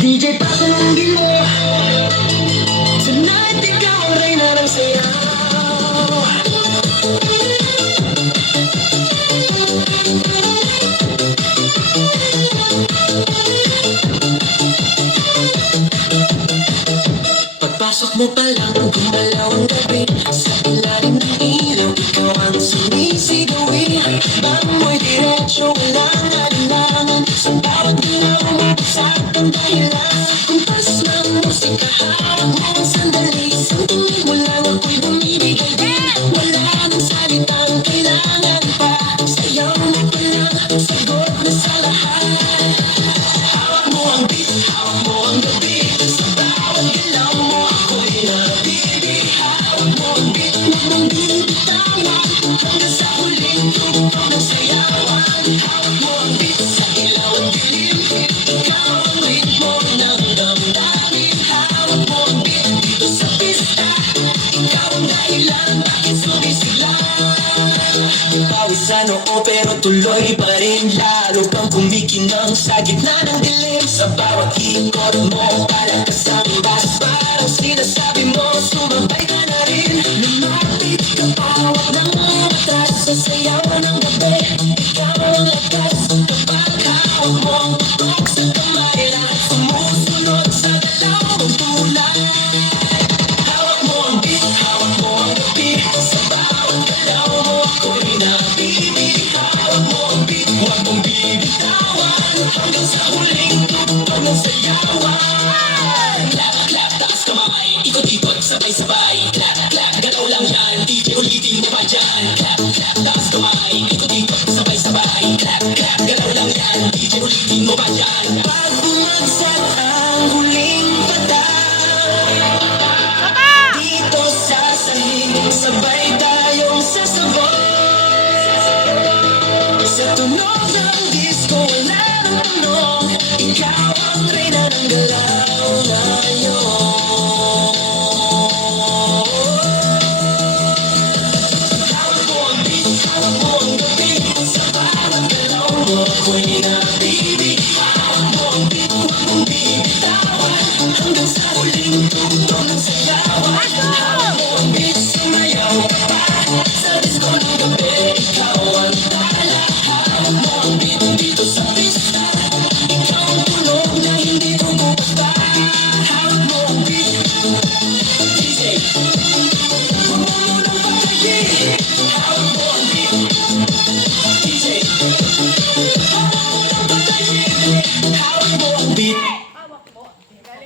DJ patunungin mo, tonight ikaw ang reyna ng sayaw. Pagpasok mo pa lang, gumalaw ang gabi. Sa ilalim ng ilaw, ikaw ang sumisigawi. Bang mo'y diretso, walang alinlangan. Sa bawat galaw mo, sakit ang dahilan. Sa kumpas ng musika, hawak mo ang sandali. Sa tingin mo lang ako'y bumibigay din. Wala nang salitang kailangan pa. Sayaw mo pa lang, sagot na sa lahat. Hawak mo ang beat, hawak mo ang gabi. Sa bawat galaw mo, ako'y nabibig. Hawak mo ang beat, huwag mong bibitawan. Hanggang sa huling tugtog ng sayawan. Hawak mo ang beat, sa ilaw at dilim. Ikaw ang ritmo ng damdamin. Hawak mo ang beat, dito sa pista. Ikaw ang dahilan, bakit sumisigla? Pawisan oo pero tuloy pa rin. Lalo kang kumikinang sa gitna ng dilim. Sa bawat ikot mo, parang kasambas. Parang sinasabi mo, sumabay ka na rin. Lumapit ka pa, huwag nang umatras. Sa sayaw ng gabi, ikaw ang lakas. Kapag hawak mo ang tutok sa kamay, lahat sumusunod sa dalaw mong tulay. Hawak mo ang beat, hawak mo ang gabi. Sa bawat galaw mo, ako'y nabibig. Hawak mo ang beat, huwag mong bibitawan. Hanggang sa huling tugtog ng sayawan. Clap, clap, taas kamay, ikot-ikot, sabay-sabay. Clap, clap, galaw lang yan, DJ ulitin mo pa dyan. Clap, clap, taas kamay, ikot-ikot, sabay-sabay. Clap, clap, galaw lang yan, DJ ulitin mo pa dyan.